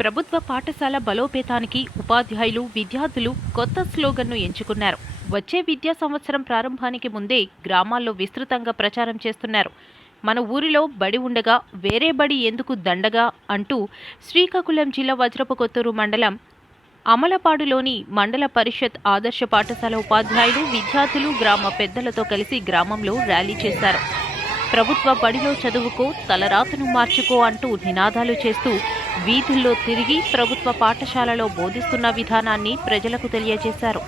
ప్రభుత్వ పాఠశాల బలోపేతానికి ఉపాధ్యాయులు, విద్యార్థులు కొత్త స్లోగన్ను ఎంచుకున్నారు. వచ్చే విద్యా సంవత్సరం ప్రారంభానికి ముందే గ్రామాల్లో విస్తృతంగా ప్రచారం చేస్తున్నారు. మన ఊరిలో బడి ఉండగా వేరే బడి ఎందుకు దండగా అంటూ శ్రీకాకుళం జిల్లా వజ్రపు కొత్తూరు మండలం అమలపాడులోని మండల పరిషత్ ఆదర్శ పాఠశాల ఉపాధ్యాయులు, విద్యార్థులు గ్రామ పెద్దలతో కలిసి గ్రామంలో ర్యాలీ చేశారు. ప్రభుత్వ బడిలో చదువుకో, తలరాతను మార్చుకో అంటూ నినాదాలు చేస్తూ వీధుల్లో తిరిగి ప్రభుత్వ పాఠశాలలో బోధిస్తున్న విధానాన్ని ప్రజలకు తెలియజేశారు.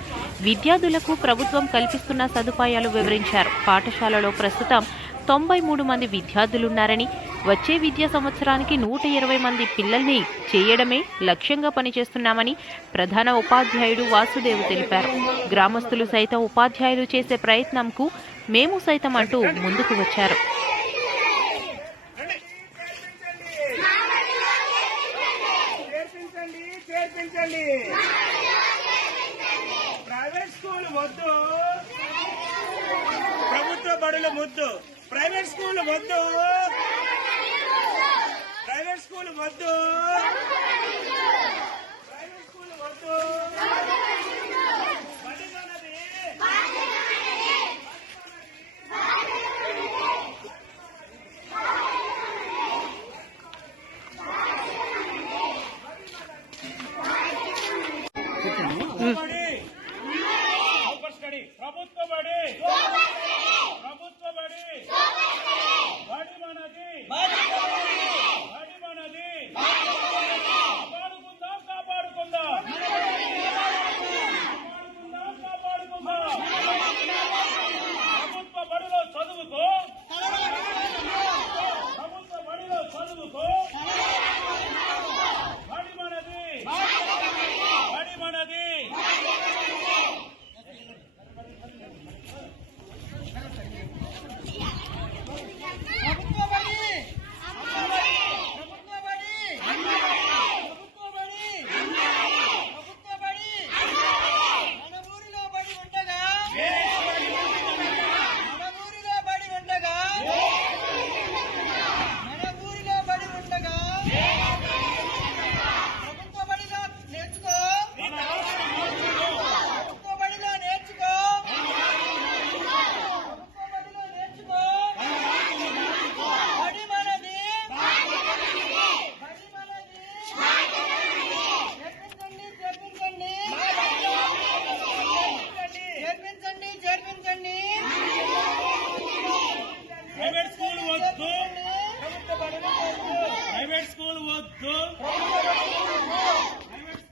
విద్యార్థులకు ప్రభుత్వం కల్పిస్తున్న సదుపాయాలు వివరించారు. పాఠశాలలో ప్రస్తుతం 93 మంది విద్యార్థులున్నారని, వచ్చే విద్యా సంవత్సరానికి 120 మంది పిల్లల్ని చేయడమే లక్ష్యంగా పనిచేస్తున్నామని ప్రధాన ఉపాధ్యాయుడు వాసుదేవ్ తెలిపారు. గ్రామస్తులు సైతం ఉపాధ్యాయులు చేసే ప్రయత్నంకు మేము సైతం అంటూ ముందుకు వచ్చారు. ప్రైవేట్ స్కూల్ వద్దు, ప్రభుత్వ బడుల ముద్దు. ప్రైవేట్ స్కూల్ వద్దు, ప్రైవేట్ స్కూల్ వద్దు, ప్రైవేట్ స్కూల్ వద్దు. బడి మనది, ప్రభుత్వ బడి, ప్రభుత్వ బడి, బడి మనది, బడి మనది. కాపాడుకుందాం, కాపాడుకుందాం, కాపాడుకుందాం. ప్రభుత్వ బడిలో చదువుకో, ప్రభుత్వ బడిలో చదువుకో. బడి మనది, బడి మనది. ప్రైవేట్ స్కూల్ వద్దు, ప్రైవేట్ స్కూల్ వద్దు, ప్రైవేట్